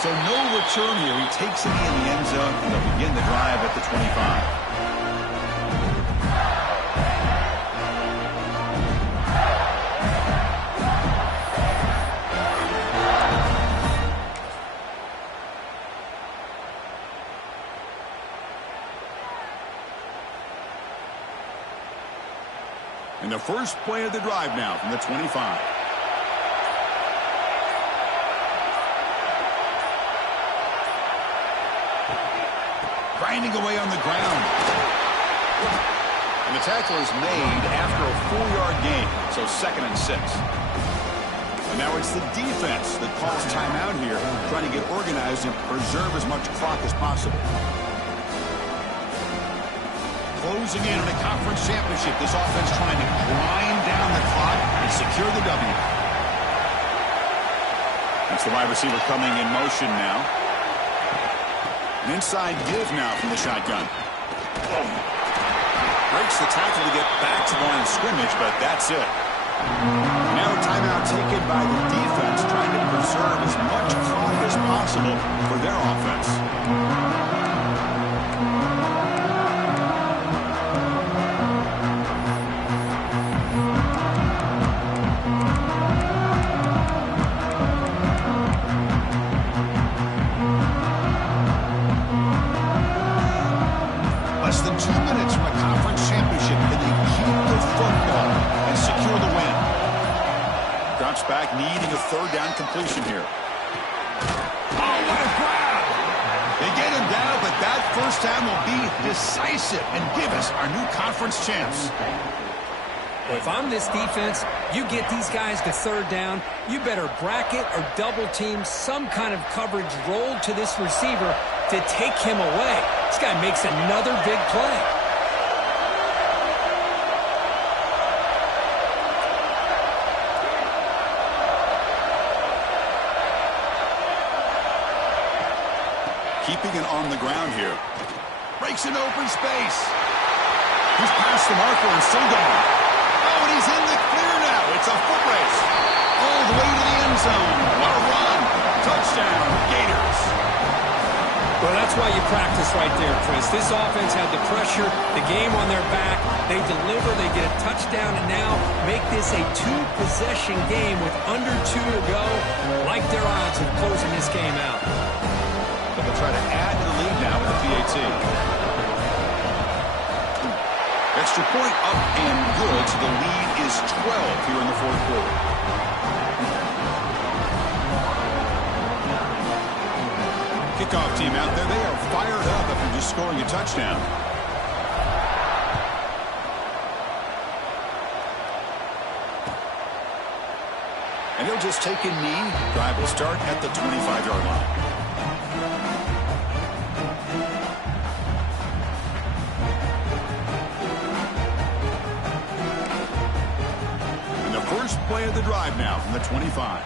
So no return here. He takes it in the end zone, and they'll begin the drive at the 25. And the first play of the drive now from the 25. Grinding away on the ground. And the tackle is made after a 4-yard gain, so 2nd and 6. And now it's the defense that calls timeout here, trying to get organized and preserve as much clock as possible. Closing in on a conference championship, this offense trying to grind down the clock and secure the W. That's the wide receiver coming in motion now. An inside give now from the shotgun. Breaks the tackle to get back to the line of scrimmage, but that's it. Now a timeout taken by the defense, trying to preserve as much clock as possible for their offense. Less than 2 minutes from a conference championship. Can they keep the football and secure the win? Drops back, needing a 3rd down completion here. Oh, what a grab! Big first down will be decisive and give us our new conference champs. Well, if I'm this defense, you get these guys to third down, you better bracket or double team some kind of coverage rolled to this receiver to take him away. This guy makes another big play. Keeping it on the ground here. Breaks an open space. He's past the marker and still gone. Oh, and he's in the clear now. It's a foot race. All the way to the end zone. What a run. Touchdown, Gators. Well, that's why you practice right there, Chris. This offense had the pressure, the game on their back. They deliver, they get a touchdown, and now make this a two-possession game with under 2 to go. Like their odds of closing this game out. But they'll try to add to the lead now with the PAT. Extra point up and good, so the lead is 12 here in the fourth quarter. Kickoff team out there, they are fired up after just scoring a touchdown. And he'll just take a knee. Drive will start at the 25-yard line. First play of the drive now from the 25.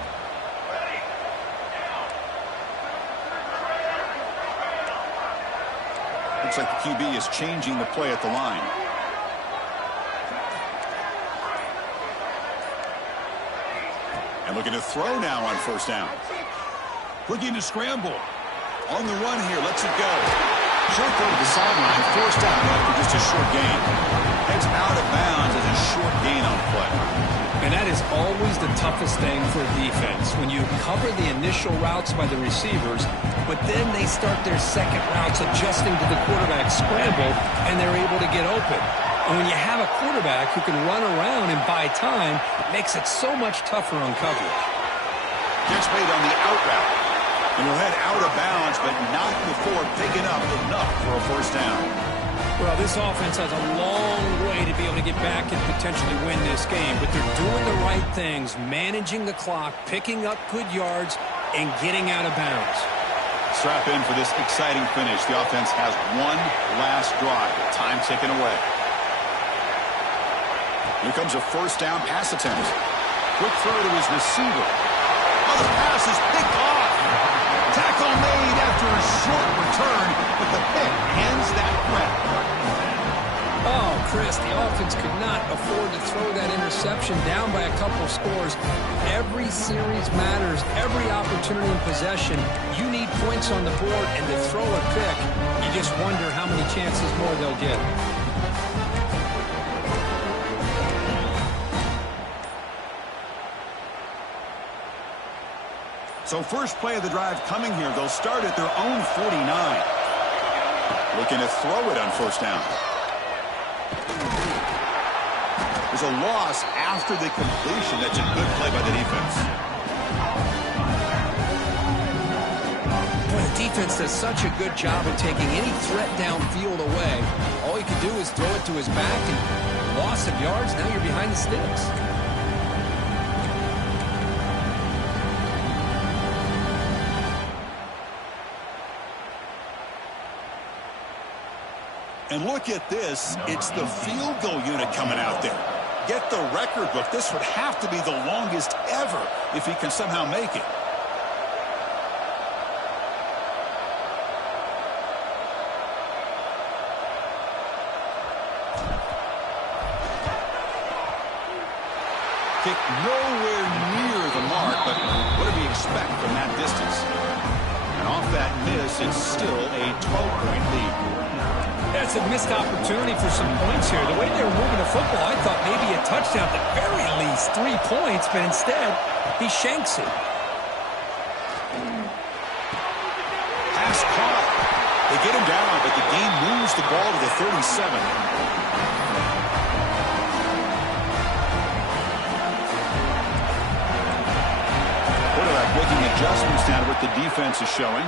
Looks like the QB is changing the play at the line. And looking to throw now on first down. Looking to scramble. On the run here, lets it go. Short throw to the sideline, forced out after just a short gain. Heads out of bounds as a short gain on play. And that is always the toughest thing for a defense, when you cover the initial routes by the receivers, but then they start their second routes adjusting to the quarterback scramble, and they're able to get open. And when you have a quarterback who can run around and buy time, it makes it so much tougher on coverage. Catch made on the out route. And he'll head out of bounds, but not before picking up enough for a first down. Well, this offense has a long way to be able to get back and potentially win this game, but they're doing the right things, managing the clock, picking up good yards, and getting out of bounds. Strap in for this exciting finish. The offense has one last drive. Time ticking away. Here comes a first down pass attempt. Quick throw to his receiver. Oh, the pass is picked off. Tackle made after a short return, but the pick ends that threat. Oh, Chris, the offense could not afford to throw that interception down by a couple of scores. Every series matters. Every opportunity in possession. You need points on the board, and to throw a pick, you just wonder how many chances more they'll get. So first play of the drive coming here. They'll start at their own 49. Looking to throw it on first down. There's a loss after the completion. That's a good play by the defense. Boy, the defense does such a good job of taking any threat downfield away. All you can do is throw it to his back, and loss of yards, now you're behind the sticks. And look at this. It's the field goal unit coming out there. Get the record book. This would have to be the longest ever if he can somehow make it. Kick nowhere near the mark, but what do we expect from that distance? And off that miss, it's still a 12-point lead. That's a missed opportunity for some points here. The way they were moving the football, I thought maybe a touchdown, at the very least 3 points, but instead, he shanks it. Pass caught. They get him down, but the game moves the ball to the 37. Quarterback making adjustments now to what the defense is showing.